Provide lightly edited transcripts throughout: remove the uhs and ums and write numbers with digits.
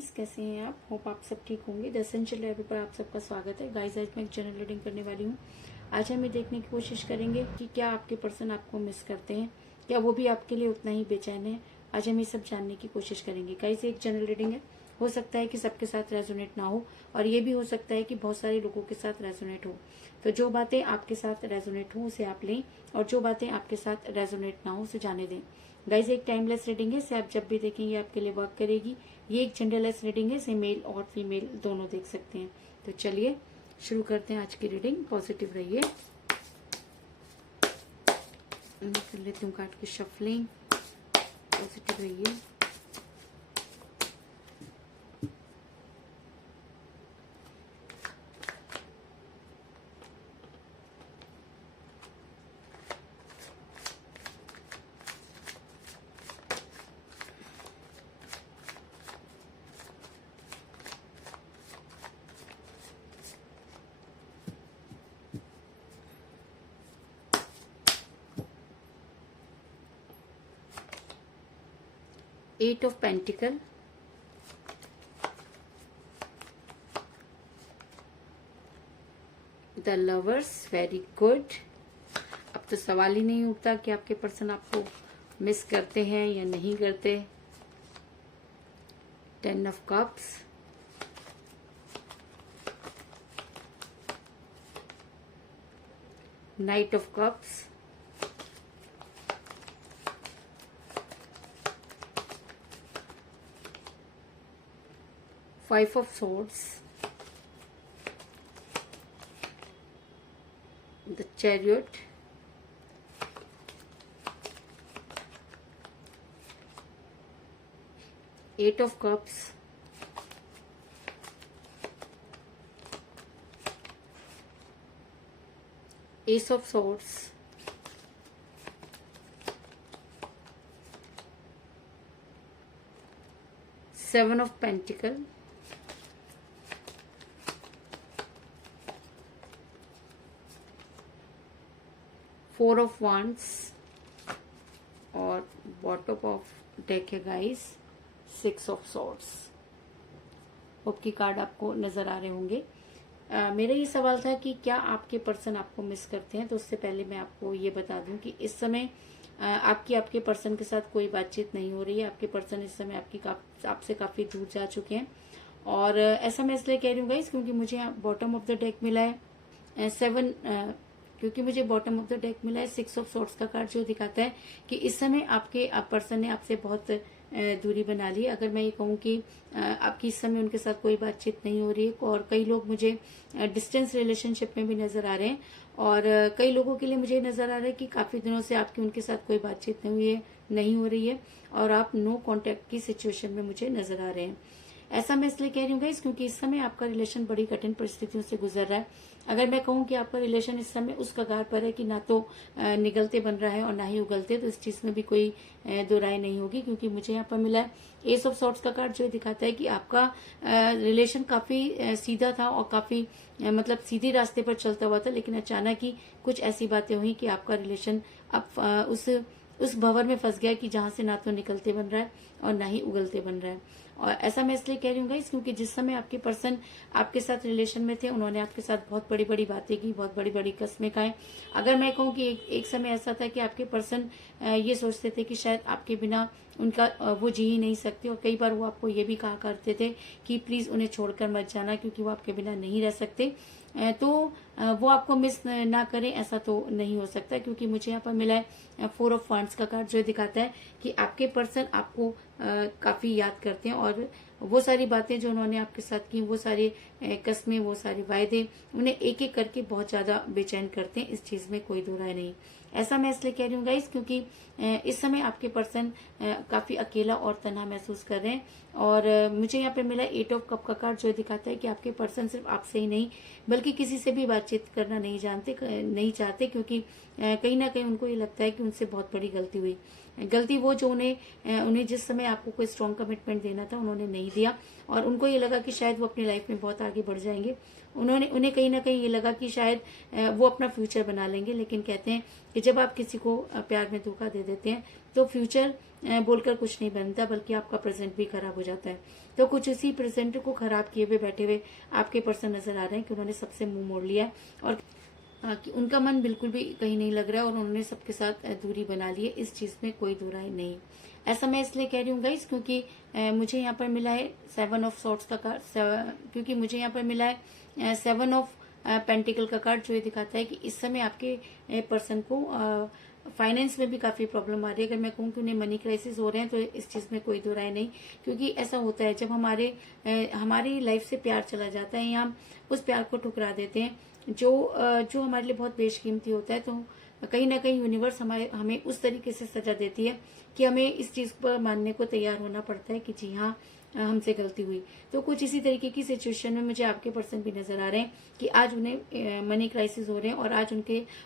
Friends, कैसे हैं आप? होप आप सब ठीक होंगे। द एसेंशियल लाइब्रेरी पर आप सबका स्वागत है। गाइस, आज मैं एक जनरल रीडिंग करने वाली हूँ। आज हम ये देखने की कोशिश करेंगे कि क्या आपके पर्सन आपको मिस करते हैं, क्या वो भी आपके लिए उतना ही बेचैन है। आज हम ये सब जानने की कोशिश करेंगे। गाइस, एक जनरल रीडिंग है, हो सकता है कि सबके साथ रेजोनेट ना हो, और ये भी हो सकता है कि बहुत सारे लोगों के साथ रेजोनेट हो। तो जो बातें आपके साथ रेजोनेट हो उसे आप लें, और जो बातें आपके साथ रेजोनेट ना हो उसे जाने दें। गाइस, एक टाइमलेस रीडिंग है, इसे आप जब भी देखेंगे आपके लिए वर्क करेगी। ये एक जेंडरलेस रीडिंग है, इसे मेल और फीमेल दोनों देख सकते हैं। तो चलिए शुरू करते हैं आज की रीडिंग। पॉजिटिव रहिए। कर लेती हूँ कार्ड की शफलिंग। पॉजिटिव रहिए। Eight of pentacle, the lovers, very good. अब तो सवाल ही नहीं उठता कि आपके पर्सन आपको मिस करते हैं या नहीं करते। Ten of cups, night of cups, five of swords, the chariot, eight of cups, ace of swords, seven of pentacle, four of wands, और बॉटम ऑफ डेक है guys, six of swords। Hope की card आपको नजर आ रहे होंगे। मेरा ये सवाल था कि क्या आपके पर्सन आपको मिस करते हैं। तो उससे पहले मैं आपको ये बता दूं कि इस समय आपके पर्सन के साथ कोई बातचीत नहीं हो रही है। आपके पर्सन इस समय आपसे काफी दूर जा चुके हैं। और ऐसा मैं इसलिए कह रही हूँ गाइस क्योंकि मुझे यहाँ बॉटम ऑफ द डेक मिला है सेवन, क्योंकि मुझे बॉटम ऑफ द डेक मिला है सिक्स ऑफ सॉर्ड्स का कार्ड, जो दिखाता है कि इस समय आपके पर्सन ने आपसे बहुत दूरी बना ली। अगर मैं ये कहूँ कि आपकी इस समय उनके साथ कोई बातचीत नहीं हो रही है, और कई लोग मुझे डिस्टेंस रिलेशनशिप में भी नजर आ रहे हैं, और कई लोगों के लिए मुझे नजर आ रहा है कि काफी दिनों से आपकी उनके साथ कोई बातचीत नहीं हो रही है, और आप नो कांटेक्ट की सिचुएशन में मुझे नजर आ रहे हैं। ऐसा मैं इसलिए कह रही हूँ गाइस क्योंकि इस समय आपका रिलेशन बड़ी कठिन परिस्थितियों से गुजर रहा है। अगर मैं कहूँ कि आपका रिलेशन इस समय उस कगार पर है कि ना तो निगलते बन रहा है और ना ही उगलते, तो इस चीज में भी कोई दो राय नहीं होगी, क्योंकि मुझे यहाँ पर मिला है एस ऑफ सॉर्ड्स का कार्ड, जो दिखाता है कि आपका रिलेशन काफी सीधा था और काफी मतलब सीधे रास्ते पर चलता हुआ था, लेकिन अचानक ही कुछ ऐसी बातें हुई कि आपका रिलेशन अब उस भंवर में फंस गया कि जहां से ना तो निकलते बन रहा है और ना ही उगलते बन रहा है। और ऐसा मैं इसलिए कह रही हूँ गाइस क्योंकि जिस समय आपके पर्सन आपके साथ रिलेशन में थे, उन्होंने आपके साथ बहुत बड़ी बड़ी बातें की, बहुत बड़ी बड़ी कस्में खाएं। अगर मैं कहूँ कि एक समय ऐसा था कि आपके पर्सन ये सोचते थे कि शायद आपके बिना उनका वो जी ही नहीं सकते, और कई बार वो आपको ये भी कहा करते थे कि प्लीज उन्हें छोड़कर मत जाना क्योंकि वो आपके बिना नहीं रह सकते। तो वो आपको मिस ना करें ऐसा तो नहीं हो सकता, क्योंकि मुझे यहाँ पर मिला है फोर ऑफ wands का कार्ड, जो दिखाता है कि आपके पर्सन आपको काफी याद करते हैं, और वो सारी बातें जो उन्होंने आपके साथ की, वो सारी कस्में, वो सारे वायदे उन्हें एक एक करके बहुत ज्यादा बेचैन करते हैं। इस चीज में कोई दो राय नहीं। ऐसा मैं इसलिए कह रही हूँ गाइस क्योंकि इस समय आपके पर्सन काफी अकेला और तन्हा महसूस कर रहे हैं, और मुझे यहाँ पे मिला एट ऑफ कप का कार्ड, जो दिखाता है कि आपके पर्सन सिर्फ आपसे ही नहीं बल्कि किसी से भी बातचीत करना नहीं चाहते, क्योंकि कहीं ना कहीं उनको ये लगता है कि उनसे बहुत बड़ी गलती हुई। गलती वो जो उन्हें जिस समय आपको कोई स्ट्रॉन्ग कमिटमेंट देना था उन्होंने नहीं दिया, और उनको ये लगा कि शायद वो अपनी लाइफ में बहुत आगे बढ़ जाएंगे। उन्हें कहीं ना कहीं ये लगा कि शायद वो अपना फ्यूचर बना लेंगे, लेकिन कहते हैं कि जब आप किसी को प्यार में धोखा दे देते हैं तो फ्यूचर बोलकर कुछ नहीं बनता, बल्कि आपका प्रेजेंट भी खराब हो जाता है। तो कुछ उसी प्रेजेंट को खराब किए हुए बैठे हुए आपके पर्सन नजर आ रहे हैं कि उन्होंने सबसे मुंह मोड़ लिया है और कि उनका मन बिल्कुल भी कहीं नहीं लग रहा है और उन्होंने सबके साथ दूरी बना ली है। इस चीज में कोई दो राय नहीं। ऐसा मैं इसलिए कह रही हूँ गाइस क्योंकि मुझे यहाँ पर मिला है 7 ऑफ सॉर्ट्स का कार्ड, क्योंकि मुझे यहाँ पर मिला है 7 ऑफ पेंटिकल का कार्ड, जो ये दिखाता है कि इस समय आपके पर्सन को फाइनेंस में भी काफी प्रॉब्लम आ रही है। अगर मैं कहूँ कि उन्हें मनी क्राइसिस हो रहे हैं तो इस चीज में कोई दो राय नहीं, क्योंकि ऐसा होता है जब हमारी लाइफ से प्यार चला जाता है या हम उस प्यार को ठुकरा देते हैं जो हमारे लिए बहुत बेशकीमती होता है, तो कहीं ना कहीं यूनिवर्स हमें उस तरीके से सजा देती है कि हमें इस चीज पर मानने को तैयार होना पड़ता है कि जी हाँ, हमसे गलती हुई। तो कुछ इसी तरीके की सिचुएशन में मुझे आपके पर्सन भी नजर आ रहे हैं कि आज उन्हें मनी क्राइसिस हो रहे हैं और आज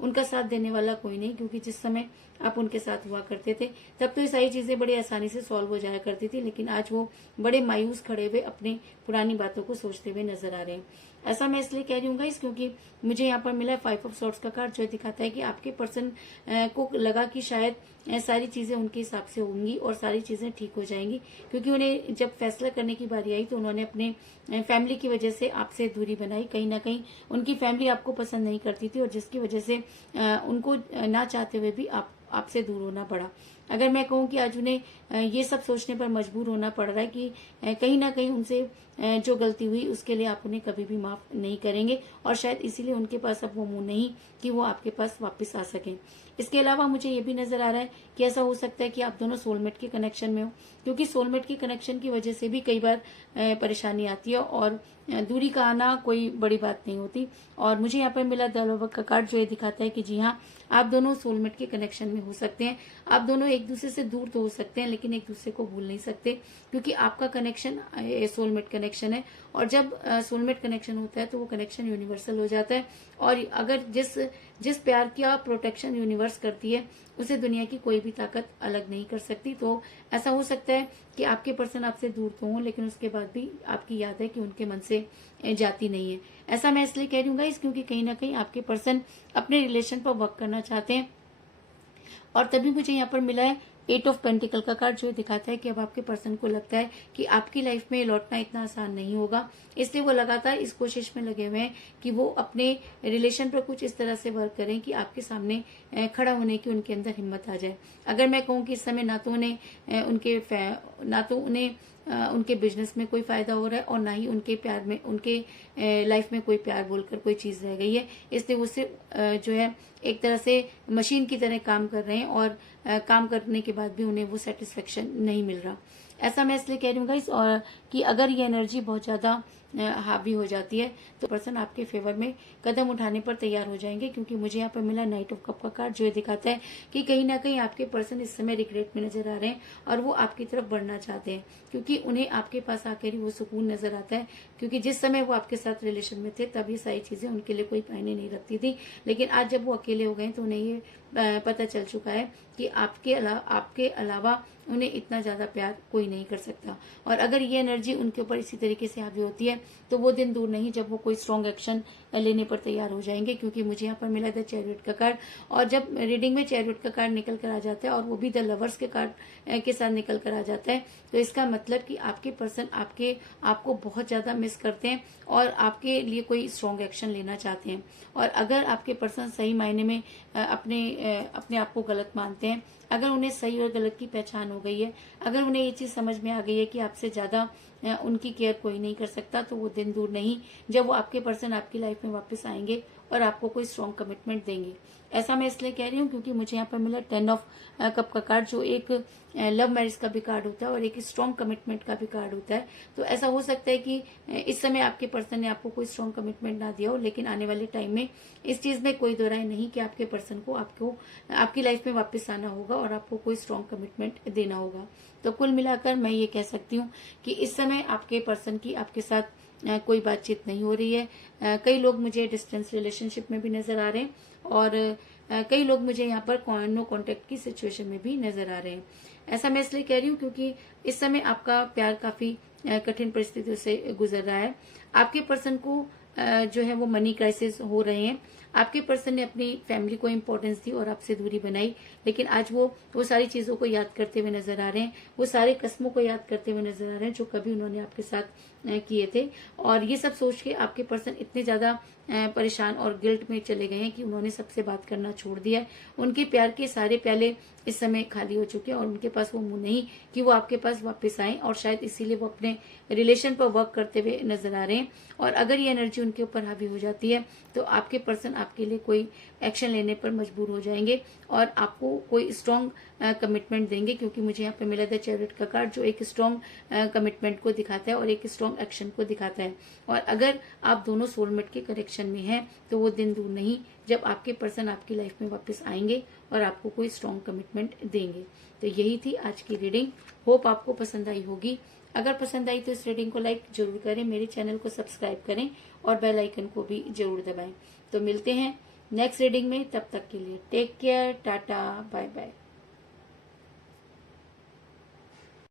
उनका साथ देने वाला कोई नहीं, क्योंकि जिस समय आप उनके साथ हुआ करते थे तब तो ये सारी चीजें बड़ी आसानी से सॉल्व हो जाया करती थी, लेकिन आज वो बड़े मायूस खड़े हुए अपनी पुरानी बातों को सोचते हुए नजर आ रहे हैं। ऐसा मैं इसलिए कह रही हूँ गाइस क्योंकि मुझे यहाँ पर मिला है 5 ऑफ सॉर्ट्स का कार्ड, जो दिखाता है कि आपके पर्सन को लगा कि शायद सारी चीजें उनके हिसाब से होंगी और सारी चीजें ठीक हो जाएंगी, क्योंकि उन्हें जब फैसला करने की बारी आई तो उन्होंने अपने फैमिली की वजह से आपसे दूरी बनाई। कहीं ना कहीं उनकी फैमिली आपको पसंद नहीं करती थी और जिसकी वजह से उनको ना चाहते हुए भी आपसे दूर होना पड़ा। अगर मैं कहूँ कि आज उन्हें ये सब सोचने पर मजबूर होना पड़ रहा है कि कहीं ना कहीं उनसे जो गलती हुई उसके लिए आप उन्हें कभी भी माफ नहीं करेंगे और शायद इसीलिए उनके पास अब वो मुंह नहीं कि वो आपके पास वापस आ सकें। इसके अलावा मुझे ये भी नजर आ रहा है कि ऐसा हो सकता है कि आप दोनों सोलमेट के कनेक्शन में हो, क्योंकि सोलमेट के कनेक्शन की वजह से भी कई बार परेशानी आती है और दूरी का आना कोई बड़ी बात नहीं होती। और मुझे यहाँ पर मिला द लवर का कार्ड, जो ये दिखाता है कि जी हाँ, आप दोनों सोलमेट के कनेक्शन में हो सकते हैं। आप दोनों एक दूसरे से दूर तो हो सकते हैं लेकिन एक दूसरे को भूल नहीं सकते, क्योंकि आपका कनेक्शन सोलमेट कनेक्शन है और जब सोलमेट कनेक्शन होता है तो वो कनेक्शन यूनिवर्सल हो जाता है। और अगर जिस प्यार का प्रोटेक्शन यूनिवर्स करती है उसे दुनिया की कोई भी ताकत अलग नहीं कर सकती। तो ऐसा हो सकता है कि आपके पर्सन आपसे दूर तो हो लेकिन उसके बाद भी आपकी याद है कि उनके मन से जाती नहीं है। ऐसा मैं इसलिए कह रही हूँ गाइस क्योंकि कहीं ना कहीं आपके पर्सन अपने रिलेशन पर वर्क करना चाहते हैं और तभी मुझे यहाँ पर मिला है 8 ऑफ पेंटिकल का कार्ड, जो दिखाता है कि अब आपके पर्सन को लगता है कि आपकी लाइफ में लौटना इतना आसान नहीं होगा, इसलिए वो लगातार इस कोशिश में लगे हुए हैं कि वो अपने रिलेशन पर कुछ इस तरह से वर्क करें कि आपके सामने खड़ा होने की उनके अंदर हिम्मत आ जाए। अगर मैं कहूँ कि इस समय ना तो उन्हें उनके बिजनेस में कोई फायदा हो रहा है और ना ही उनके प्यार में उनके लाइफ में कोई प्यार बोलकर कोई चीज रह गई है, इसलिए वो सिर्फ जो है एक तरह से मशीन की तरह काम कर रहे हैं और काम करने के बाद भी उन्हें वो सेटिस्फेक्शन नहीं मिल रहा। ऐसा मैं इसलिए कह रही हूँ गाइस, और कि अगर ये एनर्जी बहुत ज्यादा हावी हो जाती है तो पर्सन आपके फेवर में कदम उठाने पर तैयार हो जाएंगे, क्योंकि मुझे यहाँ पर मिला नाइट ऑफ कप का कार्ड, जो दिखाता है कि कहीं ना कहीं आपके पर्सन इस समय रिग्रेट में नजर आ रहे हैं और वो आपकी तरफ बढ़ना चाहते हैं, क्योंकि उन्हें आपके पास आकर ही वो सुकून नजर आता है। क्योंकि जिस समय वो आपके साथ रिलेशन में थे तब ये सारी चीजें उनके लिए कोई मायने नहीं रखती थी, लेकिन आज जब वो अकेले हो गए तो उन्हें ये पता चल चुका है कि आपके अलावा उन्हें इतना ज्यादा प्यार कोई नहीं कर सकता। और अगर ये एनर्जी उनके ऊपर इसी तरीके से हावी होती है तो वो दिन दूर नहीं जब वो कोई स्ट्रॉन्ग एक्शन लेने पर तैयार हो जाएंगे, क्योंकि मुझे यहाँ पर मिला था चैरियट का कार्ड, और जब रीडिंग में चैरियट का कार्ड निकल कर आ जाता है और वो भी द लवर्स के कार्ड के साथ निकल कर आ जाता है, तो इसका मतलब कि आपके पर्सन आपको बहुत ज्यादा मिस करते हैं और आपके लिए कोई स्ट्रॉन्ग एक्शन लेना चाहते हैं। और अगर आपके पर्सन सही मायने में अपने आप को गलत मानते हैं, अगर उन्हें सही और गलत की पहचान हो गई है, अगर उन्हें ये चीज समझ में आ गई है कि आपसे ज्यादा उनकी केयर कोई नहीं कर सकता, तो वो दिन दूर नहीं जब वो आपके पर्सन आपकी लाइफ में वापस आएंगे और आपको कोई स्ट्रॉन्ग कमिटमेंट देंगे। ऐसा मैं इसलिए कह रही हूँ क्योंकि मुझे यहाँ पर मिला 10 ऑफ कप का कार्ड, जो एक लव मैरिज का भी कार्ड होता है और एक स्ट्रॉन्ग कमिटमेंट का भी कार्ड होता है। तो ऐसा हो सकता है कि इस समय आपके पर्सन ने आपको कोई स्ट्रॉन्ग कमिटमेंट ना दिया हो, लेकिन आने वाले टाइम में इस चीज में कोई दो राय नहीं कि आपके पर्सन को आपकी लाइफ में वापस आना होगा और आपको कोई स्ट्रॉन्ग कमिटमेंट देना होगा। तो कुल मिलाकर मैं ये कह सकती हूँ कि इस समय आपके पर्सन की आपके साथ कोई बातचीत नहीं हो रही है। कई लोग मुझे डिस्टेंस रिलेशनशिप में भी नजर आ रहे हैं और कई लोग मुझे यहाँ पर नो कॉन्टेक्ट की सिचुएशन में भी नजर आ रहे हैं। ऐसा मैं इसलिए कह रही हूँ क्योंकि इस समय आपका प्यार काफी कठिन परिस्थितियों से गुजर रहा है। आपके पर्सन को जो है वो मनी क्राइसिस हो रहे हैं। आपके पर्सन ने अपनी फैमिली को इम्पोर्टेंस दी और आपसे दूरी बनाई, लेकिन आज वो सारी चीजों को याद करते हुए नजर आ रहे हैं, वो सारे कस्मों को याद करते हुए नजर आ रहे हैं जो कभी उन्होंने आपके साथ किए थे। और ये सब सोच के आपके पर्सन इतने ज्यादा परेशान और गिल्ट में चले गए हैं कि उन्होंने सबसे बात करना छोड़ दिया है। उनके प्यार के सारे प्याले इस समय खाली हो चुके हैं और उनके पास वो मुंह नहीं कि वो आपके पास वापस आए, और शायद इसीलिए वो अपने रिलेशन पर वर्क करते हुए नजर आ रहे हैं। और अगर ये एनर्जी उनके ऊपर हावी हो जाती है तो आपके पर्सन आपके लिए कोई एक्शन लेने पर मजबूर हो जाएंगे और आपको कोई स्ट्रॉन्ग कमिटमेंट देंगे, क्योंकि मुझे यहाँ पे मिला था चैरियट का कार्ड जो एक स्ट्रॉन्ग कमिटमेंट को दिखाता है और एक स्ट्रॉन्ग एक्शन को दिखाता है। और अगर आप दोनों सोलमेट के कनेक्शन में हैं तो वो दिन दूर नहीं जब आपके पर्सन आपकी लाइफ में वापस आएंगे और आपको कोई स्ट्रॉन्ग कमिटमेंट देंगे। तो यही थी आज की रीडिंग। होप आपको पसंद आई होगी। अगर पसंद आई तो इस रीडिंग को लाइक जरूर करें, मेरे चैनल को सब्सक्राइब करें और बेल आइकन को भी जरूर दबाएं। तो मिलते हैं नेक्स्ट रीडिंग में, तब तक के लिए take care, tata, bye bye.